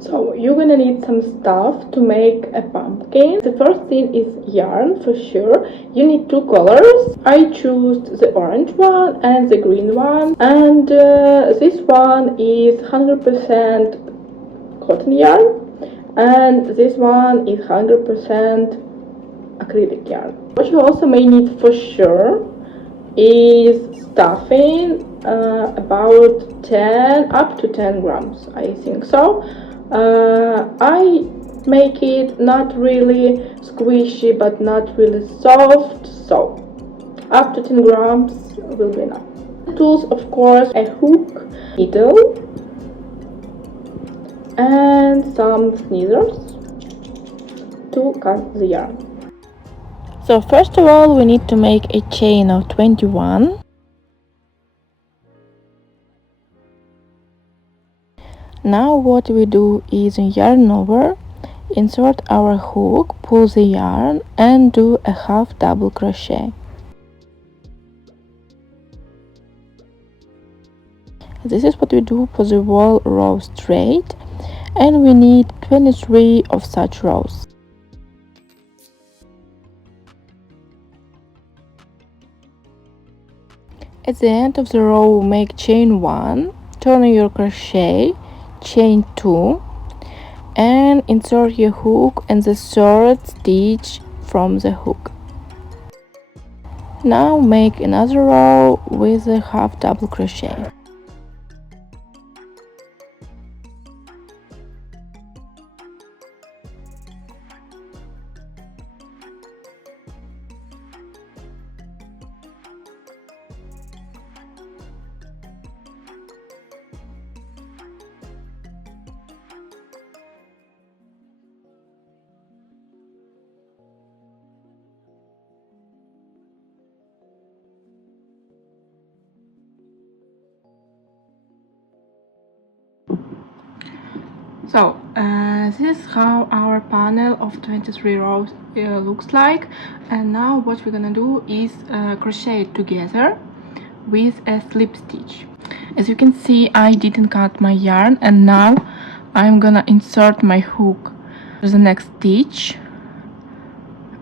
So you're gonna need some stuff to make a pumpkin. The first thing is yarn, for sure. You need two colors. I chose the orange one and the green one, and this one is 100% cotton yarn, and this one is 100% acrylic yarn. What you also may need for sure is stuffing, about 10 up to 10 grams, I think so. I make it not really squishy but not really soft, so up to 10 grams will be enough. Tools, of course, a hook, needle, and some scissors to cut the yarn. So first of all, we need to make a chain of 21. Now what we do is yarn over, insert our hook, pull the yarn and do a half double crochet. This is what we do for the whole row straight, and we need 23 of such rows. At the end of the row, make chain 1, turn your crochet, chain 2, and insert your hook in the third stitch from the hook. Now make another row with a half double crochet. So this is how our panel of 23 rows looks like, and now what we're gonna do is crochet it together with a slip stitch. As you can see, I didn't cut my yarn, and now I'm gonna insert my hook to the next stitch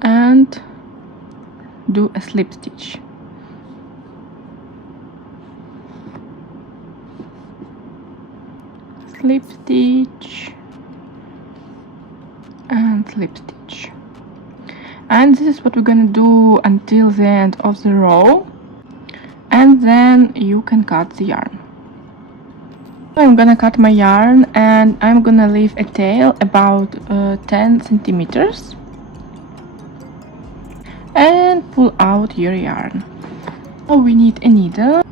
and do a slip stitch. Slip stitch and slip stitch, and this is what we're gonna do until the end of the row, and then you can cut the yarn. I'm gonna cut my yarn and I'm gonna leave a tail about 10 centimeters and pull out your yarn. Now we need a needle.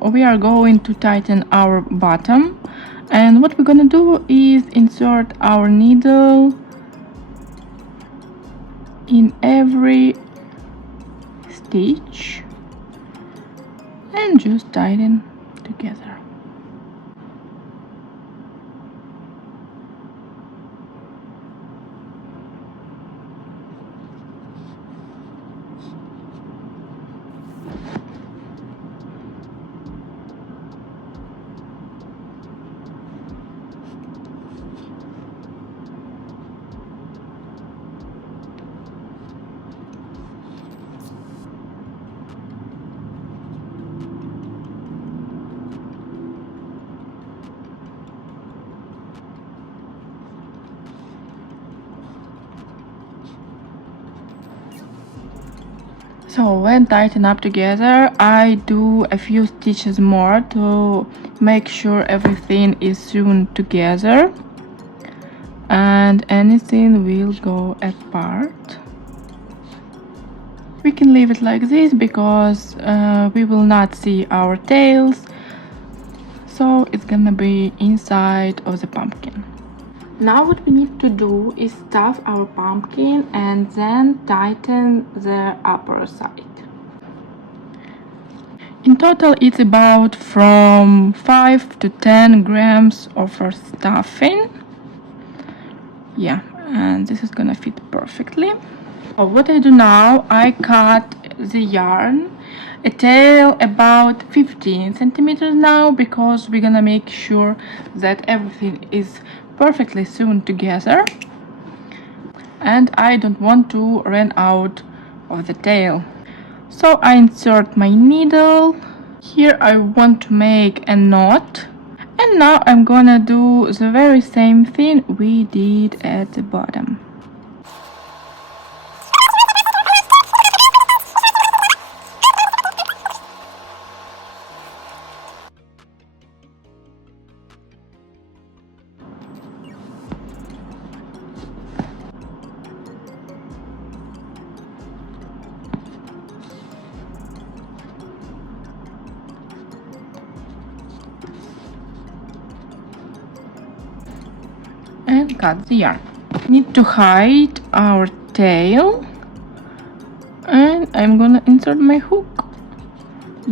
We are going to tighten our bottom, and what we're gonna do is insert our needle in every stitch and just tighten together. So when tighten up together, I do a few stitches more to make sure everything is sewn together and anything will go apart. We can leave it like this because we will not see our tails, so it's gonna be inside of the pumpkin. Now what we need to do is stuff our pumpkin and then tighten the upper side. In total it's about from 5 to 10 grams of our stuffing. Yeah, and this is gonna fit perfectly. So what I do now, I cut the yarn a tail about 15 centimeters now, because we're gonna make sure that everything is perfectly sewn together, and I don't want to run out of the tail. So I insert my needle. Here I want to make a knot, and now I'm gonna do the very same thing we did at the bottom. And cut the yarn. Need to hide our tail, and I'm gonna insert my hook,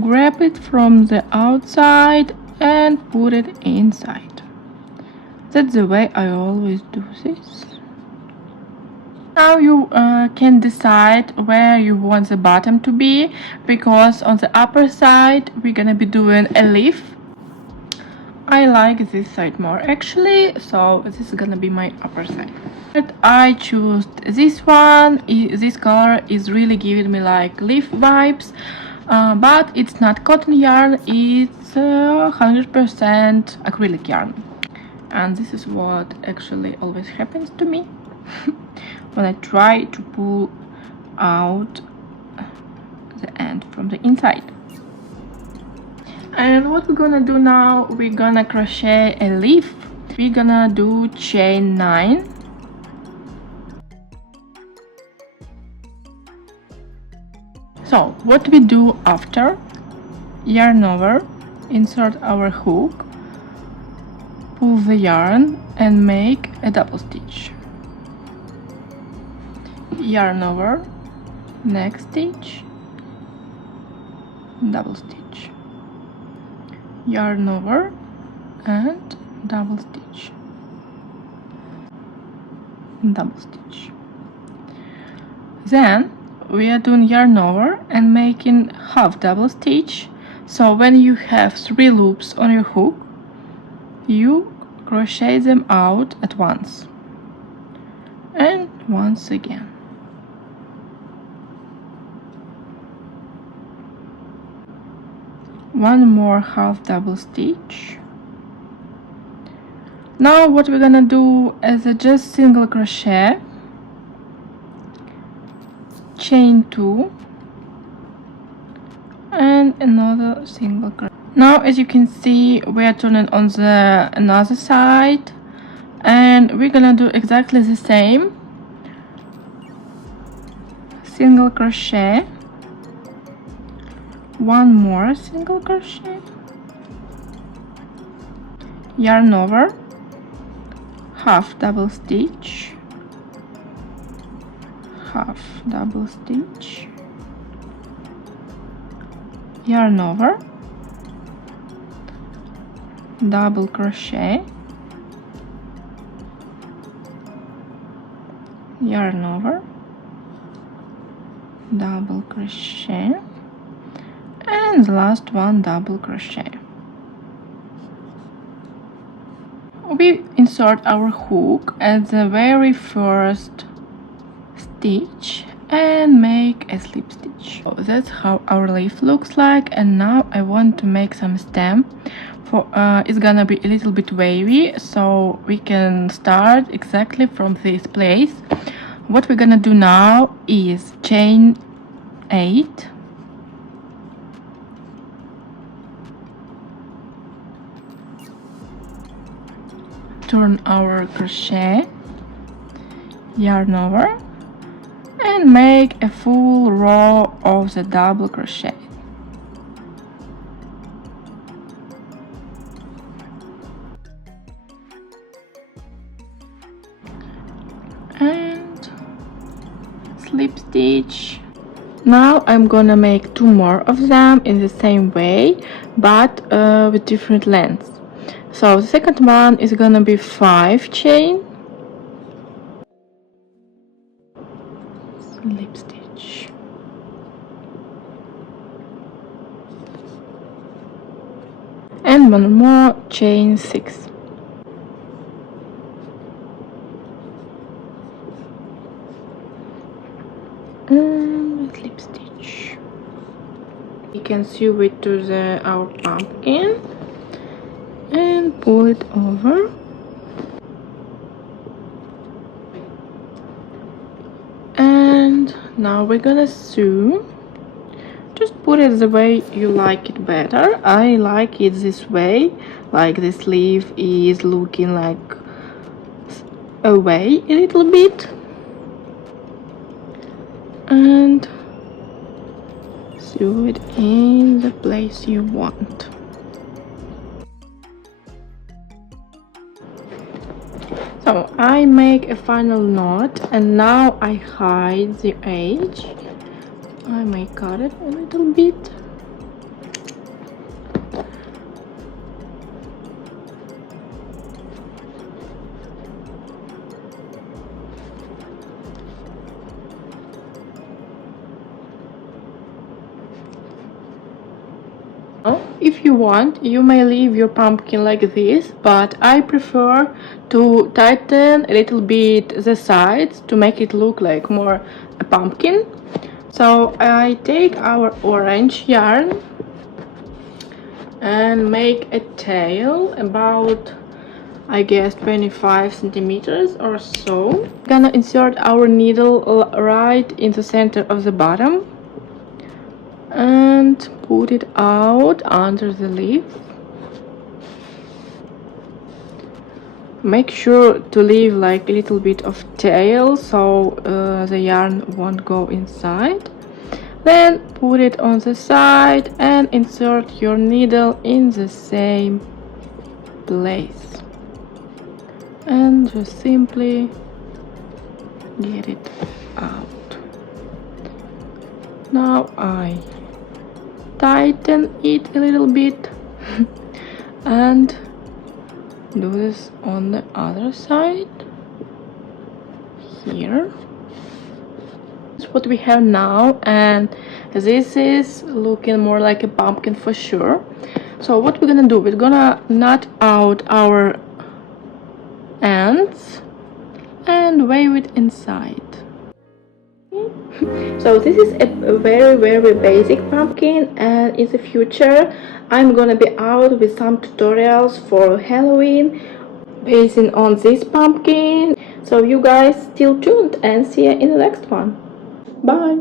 grab it from the outside and put it inside. That's the way I always do this. Now you can decide where you want the bottom to be, because on the upper side we're gonna be doing a leaf. I like this side more actually, so this is gonna be my upper side. But I choose this one. This color is really giving me like leaf vibes, but it's not cotton yarn, it's 100% acrylic yarn. And this is what actually always happens to me when I try to pull out the end from the inside. And what we're gonna do now, we're gonna crochet a leaf. We're gonna do chain 9. So what we do after: yarn over, insert our hook, pull the yarn and make a double stitch. Yarn over, next stitch, double stitch. Yarn over and double stitch, double stitch. Then we are doing yarn over and making half double stitch. So when you have 3 loops on your hook, you crochet them out at once and once again. One more half double stitch. Now what we're gonna do is just single crochet, chain 2 and another single crochet. Now as you can see, we are turning on the another side, and we're gonna do exactly the same. Single crochet, one more single crochet, yarn over, half double stitch, half double stitch, yarn over, double crochet, yarn over, double crochet, and the last one double crochet. We insert our hook at the very first stitch and make a slip stitch. So that's how our leaf looks like. And now I want to make some stem. It's gonna be a little bit wavy, so we can start exactly from this place. What we're gonna do now is chain 8, turn our crochet, yarn over, and make a full row of the double crochet. And slip stitch. Now I'm gonna make 2 more of them in the same way, but with different lengths. So the second one is gonna be 5 chain, slip stitch, and one more, chain 6. And slip stitch. We can sew it to our pumpkin and pull it over. And now we're gonna sew. Just put it the way you like it better. I like it this way, like the sleeve is looking like away a little bit, and sew it in the place you want. So I make a final knot, and now I hide the edge. I may cut it a little bit. If you want, you may leave your pumpkin like this, but I prefer to tighten a little bit the sides to make it look like more a pumpkin. So I take our orange yarn and make a tail about, I guess, 25 centimeters or so. Gonna insert our needle right in the center of the bottom and put it out under the leaf. Make sure to leave like a little bit of tail so the yarn won't go inside. Then put it on the side and insert your needle in the same place and just simply get it out. Now I tighten it a little bit and do this on the other side here. That's what we have now, and this is looking more like a pumpkin for sure. So what we're gonna do, we're gonna knot out our ends and weave it inside. So this is a very basic pumpkin, and in the future I'm gonna be out with some tutorials for Halloween based on this pumpkin. So you guys still tuned and see you in the next one. Bye.